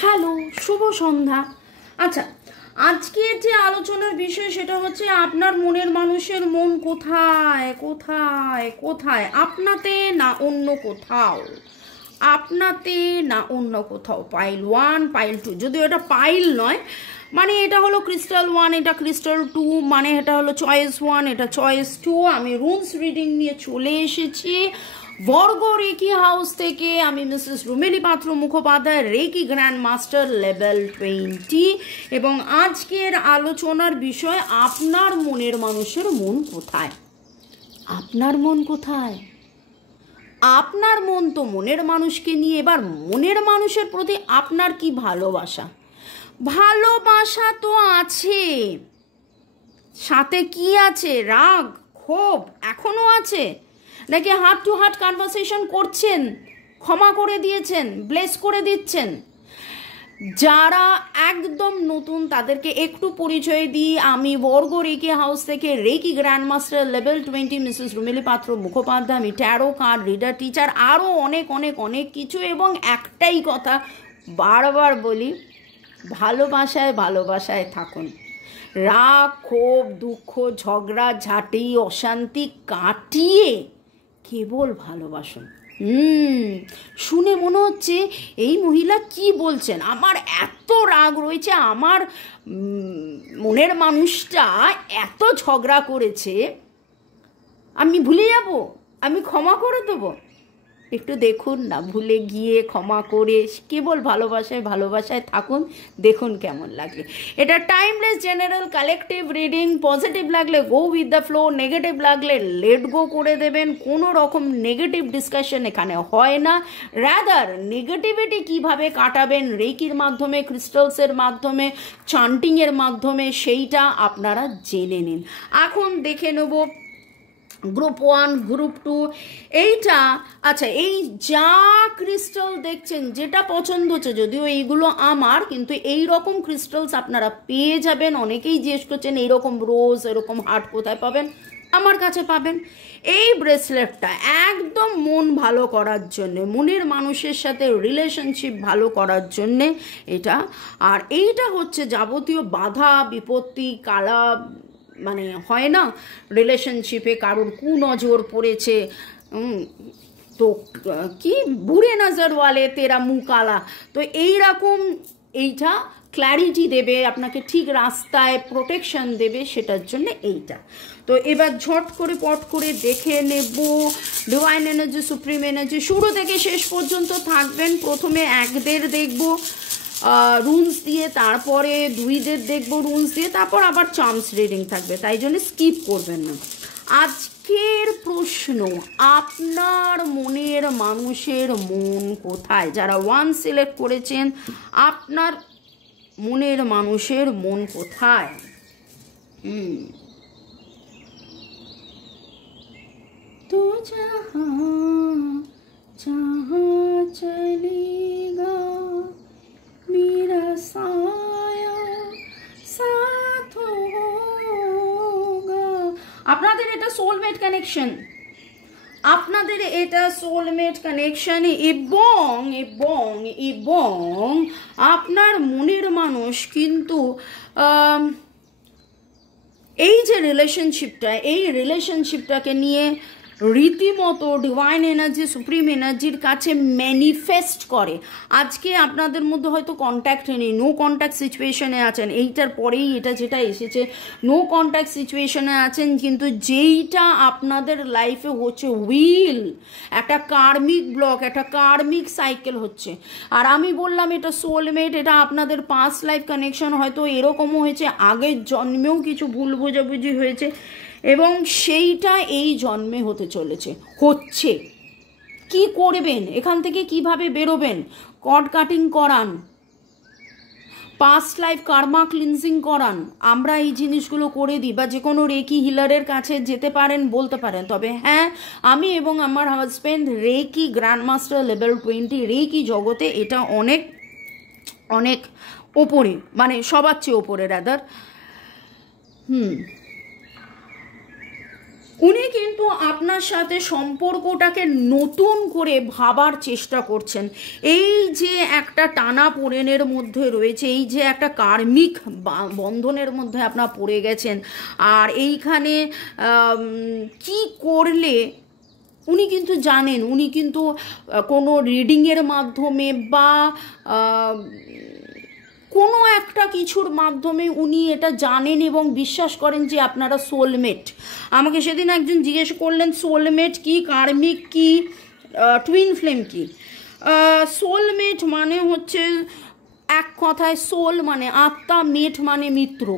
Hello, শুভ সন্ধ্যা। আচ্ছা, আজকের যে আলোচনার বিষয় সেটা হচ্ছে আপনার মনের মানুষের মন কোথায় কোথায় কোথায়, আপনাতে না অন্য কোথাও, আপনাতে না অন্য কোথাও। পাইল 1, পাইল 2, যদিও এটা পাইল নয়, মানে এটা হলো ক্রিস্টাল 1, এটা ক্রিস্টাল 2, মানে এটা হলো চয়েস 1, এটা চয়েস 2। আমি রুনস রিডিং নিয়ে চলে এসেছি বর্গ রেকি হাউস থেকে। আমি Mrs Rumeli Patra Mukhopadhyay, reiki grand master level 20। এবং আজকের আলোচনার বিষয় আপনার মনের মানুষের মন কোথায়। আপনার মন কোথায়? আপনার মন তো মনের মানুষকে নিয়ে। এবার মনের মানুষের প্রতি আপনার কি ভালোবাসা? ভালোবাসা তো আছে, সাথে কি আছে? রাগ, ক্ষোভ এখনো আছে? নাকি হার্ট টু হার্ট কনভারসেশন করছেন, ক্ষমা করে দিয়েছেন, ব্লেস করে দিচ্ছেন? যারা একদম নতুন তাদেরকে একটু পরিচয় দিই। আমি বর্গ রেকি হাউস থেকে reiki grand master level 20 Mrs Rumeli Patra Mukhopadhyay. আমি ট্যারো কার্ড রিডার, টিচার, আরও অনেক অনেক অনেক কিছু। এবং একটাই কথা বারবার বলি, ভালোবাসায় ভালোবাসায় থাকুন। রাগ, ক্ষোভ, দুঃখ, ঝগড়া ঝাঁটি, অশান্তি কাটিয়ে কেবল ভালোবাসুন। শুনে মনে হচ্ছে এই মহিলা কি বলছেন, আমার এত রাগ রয়েছে, আমার মনের মানুষটা এত ঝগড়া করেছে, আমি ভুলে যাব, আমি ক্ষমা করে দেবো। একটু দেখুন না, ভুলে গিয়ে ক্ষমা করে কেবল ভালোবাসায় ভালোবাসায় থাকুন, দেখুন কেমন লাগে। এটা timeless general collective reading. Positive লাগলে go with the flow, negative লাগলে লেট গো করে দেবেন। কোনো রকম নেগেটিভ ডিসকাশন এখানে হয় না। রাদার নেগেটিভিটি কিভাবে কাটাবেন রেকির মাধ্যমে, ক্রিস্টালসের মাধ্যমে, চান্টিংয়ের মাধ্যমে, সেইটা আপনারা জেনে নিন। এখন দেখে নেব গ্রুপ 1, গ্রুপ 2। এইটা আচ্ছা, এই যা ক্রিস্টাল দেখছেন, যেটা পছন্দ হচ্ছে, যদিও এইগুলো আমার, কিন্তু এই রকম ক্রিস্টালস আপনারা পেয়ে যাবেন। অনেকেই জিজ্ঞেস করছেন এইরকম রোজ, এরকম হার্ট কোথায় পাবেন? আমার কাছে পাবেন। এই ব্রেসলেটটা একদম মন ভালো করার জন্যে, মনের মানুষের সাথে রিলেশনশিপ ভালো করার জন্যে এটা। আর এইটা হচ্ছে যাবতীয় বাধা বিপত্তি, কালা মানে হয় না রিলেশনশিপে কারোর কুনজর পড়েছে, তো কি বুড়ে নজর ওয়ালে তেরা মুখ কালা, তো এইরকম এইটা ক্ল্যারিটি দেবে আপনাকে, ঠিক রাস্তায় প্রোটেকশন দেবে, সেটার জন্য এইটা। তো এবার ঝট করে পট করে দেখে নেব ডিভাইন এনার্জি, সুপ্রিম এনার্জি। শুরু থেকে শেষ পর্যন্ত থাকবেন। প্রথমে 1দের দেখব রুনস দিয়ে, তারপরে 2দের দেখব রুনস দিয়ে, তারপর আবার চার্মস রিডিং থাকবে, তাই জন্য স্কিপ করবেন না। আজকের প্রশ্ন, আপনার মনের মানুষের মন কোথায়? যারা 1 সিলেক্ট করেছেন, আপনার মনের মানুষের মন কোথায়? তো जहाँ जहाँ चलेगा मेरा साया साथ होगा। আপনাদের এটা সোলমেট কানেকশন, আপনাদের এটা সোলমেট কানেকশন। এবং এবং এবং আপনার মনের মানুষ কিন্তু এই যে রিলেশনশিপটা, এই রিলেশনশিপটাকে নিয়ে রীতিমতো ডিভাইন এনার্জি, সুপ্রিম এনার্জির কাছে ম্যানিফেস্ট করে। আজকে আপনাদের মধ্যে হয়তো কন্ট্যাক্ট নেই, নো কন্ট্যাক্ট সিচুয়েশনে আছেন, এইটার পরেই এটা যেটা এসেছে, নো কন্ট্যাক্ট সিচুয়েশনে আছেন, কিন্তু যেইটা আপনাদের লাইফে হচ্ছে হুইল, একটা কার্মিক ব্লক, একটা কার্মিক সাইকেল হচ্ছে। আর আমি বললাম এটা সোলমেট, এটা আপনাদের পাস্ট লাইফ কানেকশন, হয়তো এরকমও হয়েছে আগের জন্মেও কিছু ভুল বোঝাবুঝি হয়েছে, এবং সেইটা এই জন্মে হতে চলেছে, হচ্ছে। কি করবেন, এখান থেকে কিভাবে বেরোবেন? কর্ড কাটিং করান, পাস্ট লাইফ কার্মা ক্লিনজিং করান, আমরা এই জিনিসগুলো করে দিই। বা যে কোনো রেকি হিলারের কাছে যেতে পারেন, বলতে পারেন। তবে হ্যাঁ, আমি এবং আমার husband reiki grand master level 20, reiki জগতে এটা অনেক অনেক ওপরে, মানে সবার চেয়ে ওপরে রাদার। উনি কিন্তু আপনার সাথে সম্পর্কটাকে নতুন করে ভাবার চেষ্টা করছেন। এই যে একটা টানাপোড়েনের মধ্যে রয়েছে, এই যে একটা কার্মিক বন্ধনের মধ্যে আপনার পড়ে গেছেন, আর এইখানে কি করলে উনি কিন্তু জানেন, উনি কিন্তু কোনো রিডিংয়ের মাধ্যমে বা কোনো একটা কিছুর মাধ্যমে উনি এটা জানেন এবং বিশ্বাস করেন যে আপনারা সোলমেট। আমাকে সেদিন একজন জিজ্ঞেস করলেন সোলমেট কি, কার্মিক কি, টুইন ফ্লেম কি। সোলমেট মানে হচ্ছে এক কথায় সোল মানে আত্মা, মেট মানে মিত্র,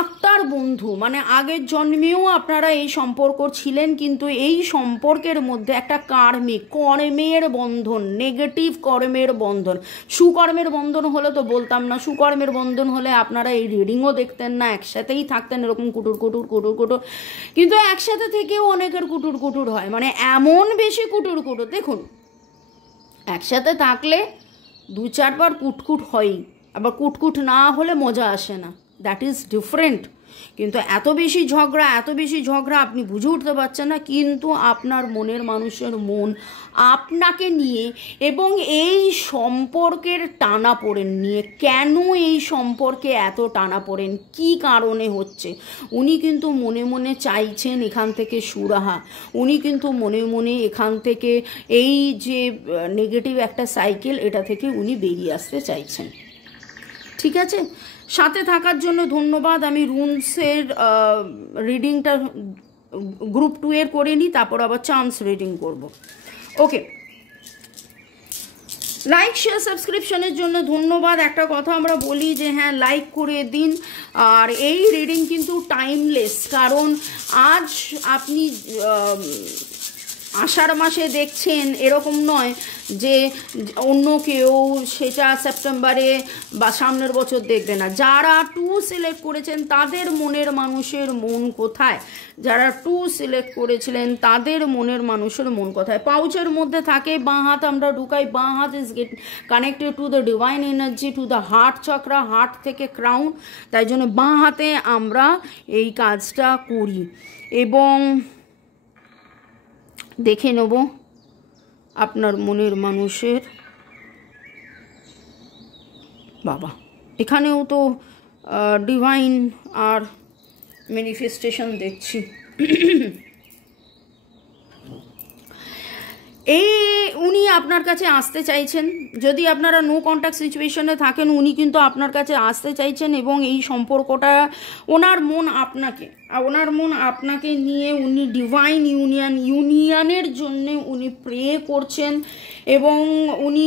আত্মার বন্ধু, মানে আগের জন্মেও আপনারা এই সম্পর্ক ছিলেন, কিন্তু এই সম্পর্কের মধ্যে একটা কার্মিক কর্মের বন্ধন, নেগেটিভ কর্মের বন্ধন। সুকর্মের বন্ধন হলে তো বলতাম না, সুকর্মের বন্ধন হলে আপনারা এই রিডিংও দেখতেন না, একসাথেই থাকতেন এরকম কুটুর কুটুর কুটুর কুটুর। কিন্তু একসাথে থেকেও অনেকের কুটুর কুটুর হয়, মানে এমন বেশি কুটুর কুটুর। দেখুন, একসাথে থাকলে 2-4 বার কুটকুট হয়ই, আবার কুটকুট না হলে মজা আসে না, দ্যাট ইজ ডিফারেন্ট। কিন্তু এত বেশি ঝগড়া আপনি বুঝে উঠতে পারছেন না, কিন্তু আপনার মনের মানুষের মন আপনাকে নিয়ে এবং এই সম্পর্কের টানাপোড়েন নিয়ে, কেন এই সম্পর্কে এত টানাপোড়েন, কি কারণে হচ্ছে, উনি কিন্তু মনে মনে চাইছেন এখান থেকে সুরাহা। উনি কিন্তু মনে মনে এখান থেকে এই যে নেগেটিভ একটা সাইকেল, এটা থেকে উনি বেরিয়ে আসতে চাইছেন। ঠিক আছে, সাথে থাকার জন্য ধন্যবাদ। আমি রুনসের রিডিংটা গ্রুপ 2 এর করে নিই, তারপর আবার চান্স রিডিং করব। ওকে, লাইক শেয়ার সাবস্ক্রিপশনের জন্য ধন্যবাদ। একটা কথা আমরা বলি যে হ্যাঁ, লাইক করে দিন। আর এই রিডিং কিন্তু টাইমলেস, কারণ আজ আপনি আষাঢ় মাসে দেখছেন এরকম নয় যে অন্য কেউ সেটা সেপ্টেম্বরে বা সামনের বছর দেখবে না। যারা 2 সিলেক্ট করেছেন তাদের মনের মানুষের মন কোথায়, যারা 2 সিলেক্ট করেছিলেন তাদের মনের মানুষের মন কোথায়। পাউচের মধ্যে থাকে, বাঁ হাত আমরা ঢুকাই, বাঁ হাত is get connected to the divine energy, to the heart chakra, heart থেকে ক্রাউন, তাই জন্য বাঁ হাতে আমরা এই কাজটা করি। এবং দেখে নেব আপনার মনের মানুষের, বাবা এখানেও তো ডিভাইন আর ম্যানিফেস্টেশন দেখছি। এই উনি আপনার কাছে আসতে চাইছেন, যদি আপনারা নো কন্ট্যাক্ট সিচুয়েশনে থাকেন, উনি কিন্তু আপনার কাছে আসতে চাইছেন এবং এই সম্পর্কটা ওনার মন আপনাকে নিয়ে উনি ডিভাইন ইউনিয়নের জন্য উনি প্রে করছেন এবং উনি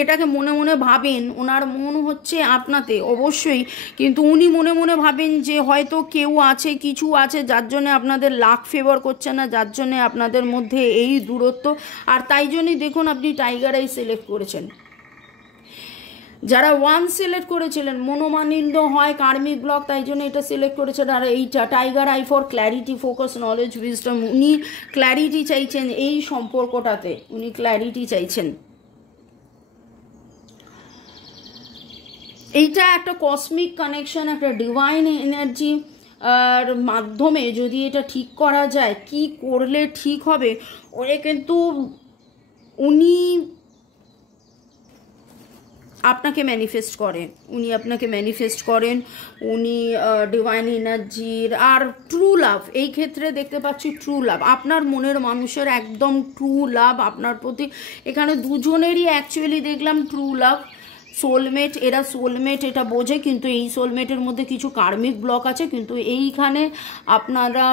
এটাকে মনে মনে ভাবেন, ওনার মন হচ্ছে আপনাতে অবশ্যই, কিন্তু উনি মনে মনে ভাবেন যে হয়তো কেউ আছে, কিছু আছে যার জন্য আপনাদের লাক ফেভার করছে না, যার জন্য আপনাদের মধ্যে এই দূরত্ব। আর তাই জন্যই দেখুন আপনি টাইগার আই সিলেক্ট করেছেন। যারা 1 সিলেক্ট করেছিলেন মনোমালিন্য হয়, কার্মিক ব্লক, তাই জন্য এটা সিলেক্ট করেছেন। আর এইটা tiger I for clarity, focus, knowledge, wisdom, উনি ক্ল্যারিটি চাইছেন এই সম্পর্কটাতে, উনি ক্ল্যারিটি চাইছেন। এইটা একটা কসমিক কানেকশন, একটা ডিভাইন এনার্জি আর মাধ্যমে যদি এটা ঠিক করা যায়, কি করলে ঠিক হবে, ওরে কিন্তু উনি আপনাকে ম্যানিফেস্ট করেন, উনি ডিভাইন এনার্জির আর ট্রু লাভ, এই ক্ষেত্রে দেখতে পাচ্ছি ট্রু লাভ, আপনার মনের মানুষের একদম ট্রু লাভ আপনার প্রতি। এখানে দুজনেরই অ্যাকচুয়ালি দেখলাম ট্রু লাভ। সোলমেট, এরা সোলমেট এটা বোঝে, কিন্তু এই সোলমেটের মধ্যে কিছু কার্মিক ব্লক আছে, কিন্তু এইখানে আপনারা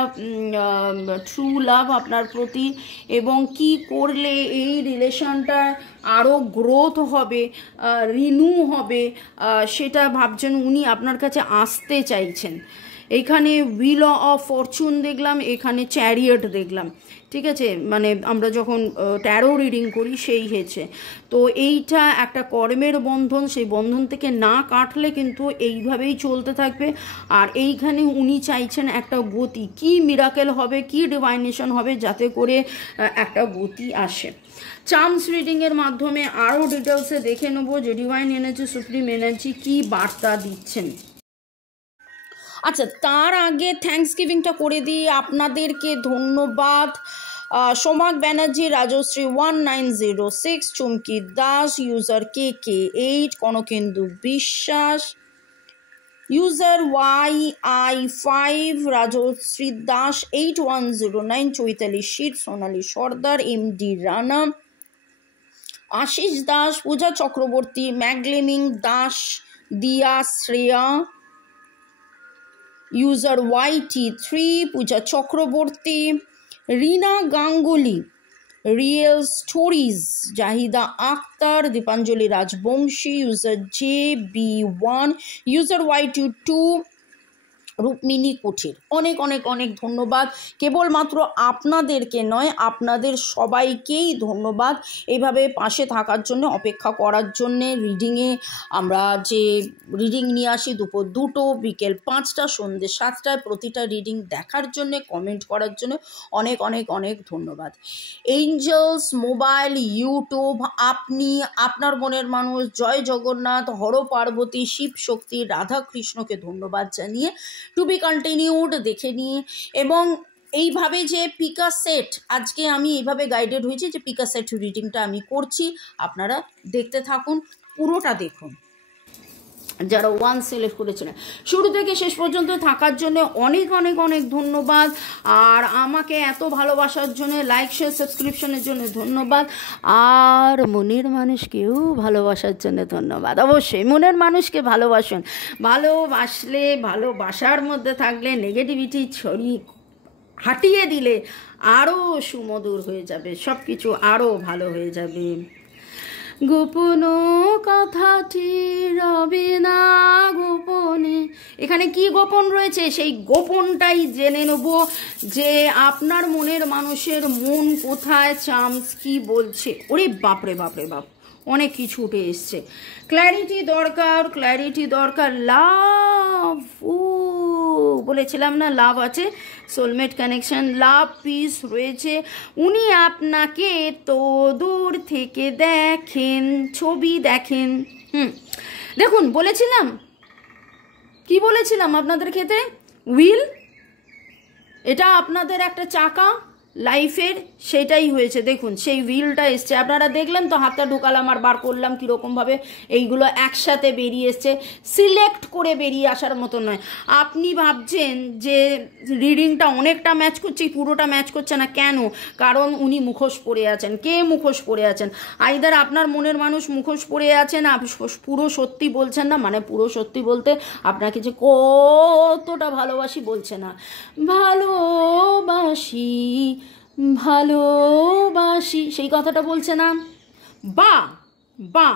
ট্রু লাভ আপনার প্রতি, এবং কি করলে এই রিলেশনটা আরও গ্রোথ হবে, রিনিউ হবে, সেটা ভাবছেন, উনি আপনার কাছে আসতে চাইছেন। এখানে হুইল অফ ফরচুন দেখলাম, এখানে চ্যারিয়ট দেখলাম। ঠিক আছে, মানে আমরা যখন ট্যারো রিডিং করি সেই হয়েছে। তো এইটা একটা কর্মের বন্ধন, সেই বন্ধন থেকে না কাটলে কিন্তু এইভাবেই চলতে থাকবে। আর এইখানে উনি চাইছেন একটা গতি, কি মিরাকেল হবে, কি ডিভাইনেশন হবে, যাতে করে একটা গতি আসে। চান্স রিডিংয়ের মাধ্যমে আরও ডিটেলসে দেখে নেবো যে ডিভাইন এনার্জি, সুপ্রিম এনার্জি কি বার্তা দিচ্ছেন। আচ্ছা, তার আগে থ্যাঙ্কস গিভিংটা করে দিই। আপনাদেরকে ধন্যবাদ। সোমাক ব্যানার্জি, রাজশ্রী 1906, চুমকি দাস, ইউজার KK8, কনকেন্দু বিশ্বাস, ইউজার YI5, রাজশ্রী দাস 8109, চৈতালি শীত, সোনালী সর্দার, MD রানা, আশিস দাস, পূজা চক্রবর্তী, ম্যাগলেনিং Das, Diya Shreya, user YT3, Puja Chakraborty, Rina Ganguly, real stories, Jahida Akter, Dipanjali Rajbongshi, user JB1, user Y22, Rukmini Kutir. অনেক অনেক অনেক ধন্যবাদ। কেবলমাত্র আপনাদেরকে নয়, আপনাদের সবাইকেই ধন্যবাদ এইভাবে পাশে থাকার জন্য, অপেক্ষা করার জন্যে। রিডিংয়ে আমরা যে রিডিং নিয়ে আসি দুপুর 2টো, বিকেল 5টা, সন্ধ্যে 7টায়, প্রতিটা রিডিং দেখার জন্যে, কমেন্ট করার জন্য অনেক অনেক অনেক ধন্যবাদ। এঞ্জেলস মোবাইল, ইউটিউব, আপনি, আপনার মনের মানুষ, জয় জগন্নাথ, হর পার্বতী, শিব শক্তি, রাধা কৃষ্ণকে ধন্যবাদ জানিয়ে টু বি কন্টিনিউড দেখে নিয়ে, এবং এইভাবে যে পিকা সেট, আজকে আমি এইভাবে গাইডেড হয়েছি যে পিকা সেট রিডিংটা আমি করছি, আপনারা দেখতে থাকুন, পুরোটা দেখুন। যারা 1 সিলেক্ট করেছিলেন, শুরু থেকে শেষ পর্যন্ত থাকার জন্য অনেক অনেক অনেক ধন্যবাদ। আর আমাকে এত ভালোবাসার জন্য, লাইক শেয়ার সাবস্ক্রিপশনের জন্য ধন্যবাদ। আর মনের মানুষকেও ভালোবাসার জন্য ধন্যবাদ। অবশ্যই মনের মানুষকে ভালোবাসুন। ভালোবাসলে, ভালোবাসার মধ্যে থাকলে, নেগেটিভিটি হাটিয়ে দিলে আরও সুমধুর হয়ে যাবে, সব কিছু আরও ভালো হয়ে যাবে। গোপন কথাটি রবে না গোপনে, এখানে কি গোপন রয়েছে সেই গোপনটাই জেনে নেব, যে আপনার মনের মানুষের মন কোথায়, চামস কি বলছে। ওরে বাপরে বাপরে বাপ, অনেক কিছু উঠে এসছে। ক্ল্যারিটি দরকার, ক্ল্যারিটি দরকার। লাভ, ও বলেছিলাম না লাভ আছে, সোলমেট কানেকশন, লাভ, পিস রয়েছে। উনি আপনাকে তো দূর থেকে দেখেন, ছবি দেখেন। দেখুন, বলেছিলাম, কি বলেছিলাম আপনাদের ক্ষেত্রে, হুইল, এটা আপনাদের একটা চাকা লাইফের, সেটাই হয়েছে। দেখুন সেই হুইলটা এসছে, আপনারা দেখলেন তো, হাতটা ঢোকালাম আর বার করলাম কীরকমভাবে, এইগুলো একসাথে বেরিয়ে এসছে। সিলেক্ট করে বেরিয়ে আসার মতো নয়। আপনি ভাবছেন যে রিডিংটা অনেকটা ম্যাচ করছে, পুরোটা ম্যাচ করছে না, কেন? কারণ উনি মুখোশ পরে আছেন। কে মুখোশ পরে আছেন? আইদার আপনার মনের মানুষ মুখোশ পরে আছেন, পুরো সত্যি বলছেন না, মানে পুরো সত্যি বলতে আপনাকে যে কতটা ভালোবাসি বলছে না, ভালোবাসি ভালোবাসি সেই কথাটা বলছে না। বা বা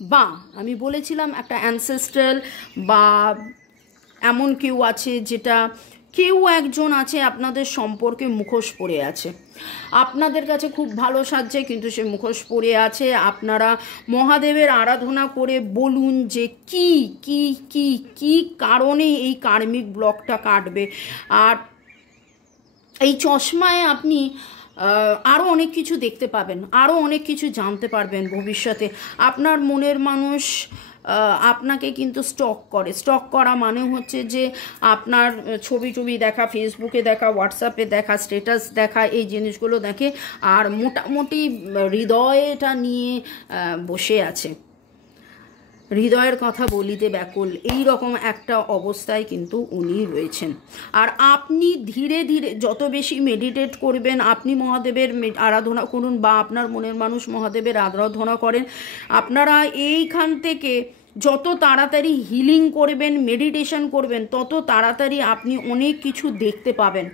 বা আমি বলেছিলাম একটা অ্যানসেস্ট্রাল বা এমন কেউ আছে, যেটা কেউ একজন আছে আপনাদের সম্পর্কে মুখোশ পরে আছে, আপনাদের কাছে খুব ভালো সাজছে, কিন্তু সে মুখোশ পরে আছে। আপনারা মহাদেবের আরাধনা করে বলুন যে কি কি কি কি কারণে এই কার্মিক ব্লকটা কাটবে। আর এই চশমায় আপনি আরও অনেক কিছু দেখতে পাবেন, আরও অনেক কিছু জানতে পারবেন ভবিষ্যতে। আপনার মনের মানুষ আপনাকে কিন্তু স্টক করে। স্টক করা মানে হচ্ছে যে আপনার ছবি টবি দেখা, ফেসবুকে দেখা, হোয়াটসঅ্যাপে দেখা, স্ট্যাটাস দেখা, এই জিনিসগুলো দেখে আর মোটামুটি হৃদয়টা নিয়ে বসে আছে, হৃদয়ের কথা বলিতে ব্যাকুল, এই রকম একটা অবস্থায় কিন্তু উনি রয়েছেন। আর আপনি ধীরে ধীরে যত বেশি মেডিটেট করবেন, আপনি মহাদেবের আরাধনা করুন বা আপনার মনের মানুষ মহাদেবের আরাধনা করেন, আপনারা এইখান থেকে যত তাড়াতাড়ি হিলিং করবেন, মেডিটেশন করবেন, তত তাড়াতাড়ি আপনি অনেক কিছু দেখতে পাবেন,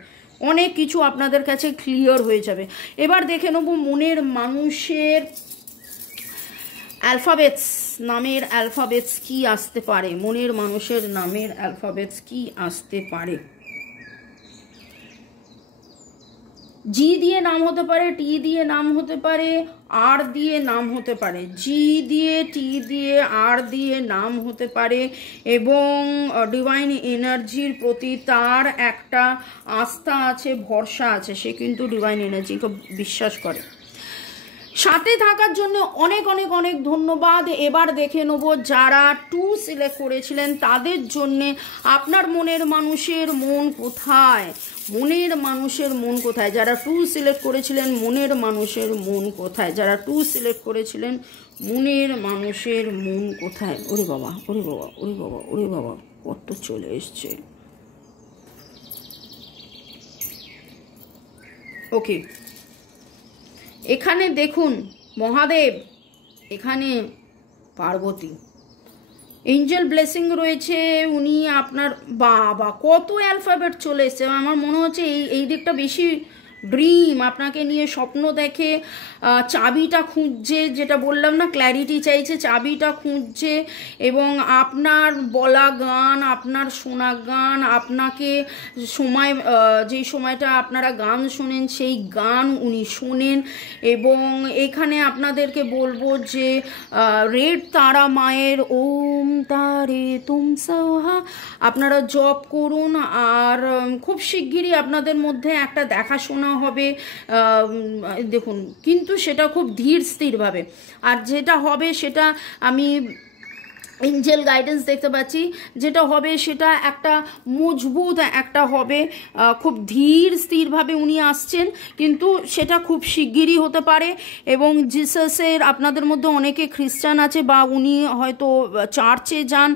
অনেক কিছু আপনাদের কাছে ক্লিয়ার হয়ে যাবে। এবার দেখে নেব মনের মানুষের অ্যালফাবেটস, নামের অ্যালফাবেটস কি আসতে পারে, মনের মানুষের নামের অ্যালফাবেটস কি আসতে পারে। জি দিয়ে নাম হতে পারে, টি দিয়ে নাম হতে পারে, আর দিয়ে নাম হতে পারে, জি দিয়ে, টি দিয়ে, আর দিয়ে নাম হতে পারে। এবং ডিভাইন এনার্জির প্রতি তার একটা আস্থা আছে, ভরসা আছে, সে কিন্তু ডিভাইন এনার্জিকে বিশ্বাস করে। সাথে থাকার জন্য অনেক অনেক অনেক ধন্যবাদ। এবার দেখে নেব যারা 2 সিলেক্ট করেছিলেন তাদের জন্যে আপনার মনের মানুষের মন কোথায়, মনের মানুষের মন কোথায়। যারা 2 সিলেক্ট করেছিলেন মনের মানুষের মন কোথায়, যারা 2 সিলেক্ট করেছিলেন মনের মানুষের মন কোথায়। ওরে বাবা, ওরে বাবা, ওরে বাবা, ওরে বাবা, কত চলে এসছে। ওকে, এখানে দেখুন মহাদেব, এখানে পার্বতী, এঞ্জেল ব্লেসিং রয়েছে। উনি আপনার বাবা কত অ্যালফাবেট চলে এসছে। আমার মনে হচ্ছে এই দিকটা বেশি ড্রিম, আপনাকে নিয়ে স্বপ্ন দেখে, চাবিটা খুঁজছে, যেটা বললাম না ক্ল্যারিটি চাইছে, চাবিটা খুঁজছে। এবং আপনার বলা গান, আপনার শোনা গান, আপনাকে সময়, যেই সময়টা আপনারা গান শোনেন সেই গান উনি শোনেন। এবং এখানে আপনাদেরকে বলবো যে রেড তারা মায়ের ওম তারে তুম সৌহা আপনারা জপ করুন। আর খুব শিগগিরই আপনাদের মধ্যে একটা দেখাশোনা হবে, দেখুন, কিন্তু সেটা খুব ধীর স্থিরভাবে। আর যেটা হবে সেটা আমি এঞ্জেল গাইডেন্স দেখতে পাচ্ছি, যেটা হবে সেটা একটা মজবুত একটা হবে, খুব ধীর স্থিরভাবে উনি আসছেন, কিন্তু সেটা খুব শিগগিরই হতে পারে। এবং জিসাসের আপনাদের মধ্যে অনেকে খ্রিস্টান আছে বা উনি হয়তো চার্চে যান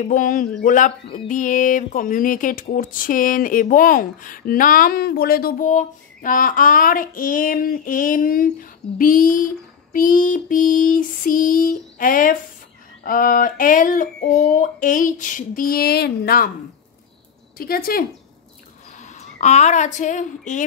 এবং গোলাপ দিয়ে কমিউনিকেট করছেন। এবং নাম বলে দেবো RMBPPCF LOH দিয়ে নাম, ঠিক আছে। আর আছে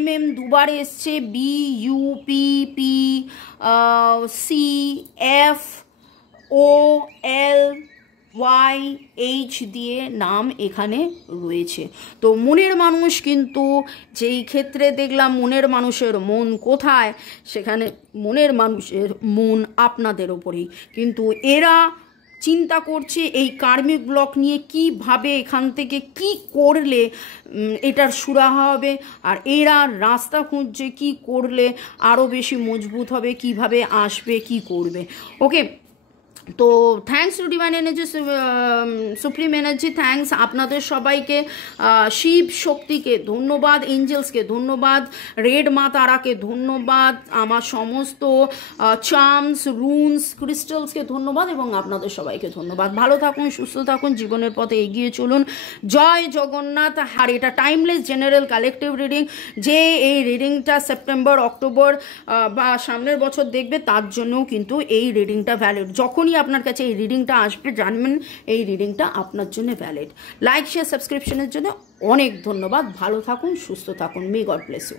MM দুবার এসছে, BUPPCFOLYH দিয়ে নাম এখানে রয়েছে। তো মনের মানুষ, কিন্তু যেই ক্ষেত্রে দেখলাম মনের মানুষের মন কোথায়, সেখানে মনের মানুষের মন আপনাদের ওপরেই। কিন্তু এরা চিন্তা করছে এই কার্মিক ব্লক নিয়ে কিভাবে এখান থেকে কি করলে এটার সুরাহা হবে, আর এরা রাস্তা খুঁজছে কি করলে আরও বেশি মজবুত হবে, কিভাবে আসবে, কি করবে। ওকে, তো thanks to divine energy, supreme energy, thanks আপনাদের সবাইকে, শিব শক্তিকে ধন্যবাদ, এঞ্জেলসকে ধন্যবাদ, রেড মা তারাকে ধন্যবাদ, আমার সমস্ত চার্মস, রুনস, ক্রিস্টালসকে ধন্যবাদ, এবং আপনাদের সবাইকে ধন্যবাদ। ভালো থাকুন, সুস্থ থাকুন, জীবনের পথে এগিয়ে চলুন। জয় জগন্নাথ। আর এটা টাইমলেস জেনারেল কালেকটিভ রিডিং, যে এই রিডিংটা সেপ্টেম্বর, অক্টোবর বা সামনের বছর দেখবে তার জন্যও কিন্তু এই রিডিংটা ভ্যালিড। যখনই আপনার কাছে এই রিডিংটা আসবে জানবেন এই রিডিংটা আপনার জন্য ভ্যালিড। লাইক, শেয়ার, সাবস্ক্রিপশনের জন্য অনেক ধন্যবাদ। ভালো থাকুন, সুস্থ থাকুন। May god bless you.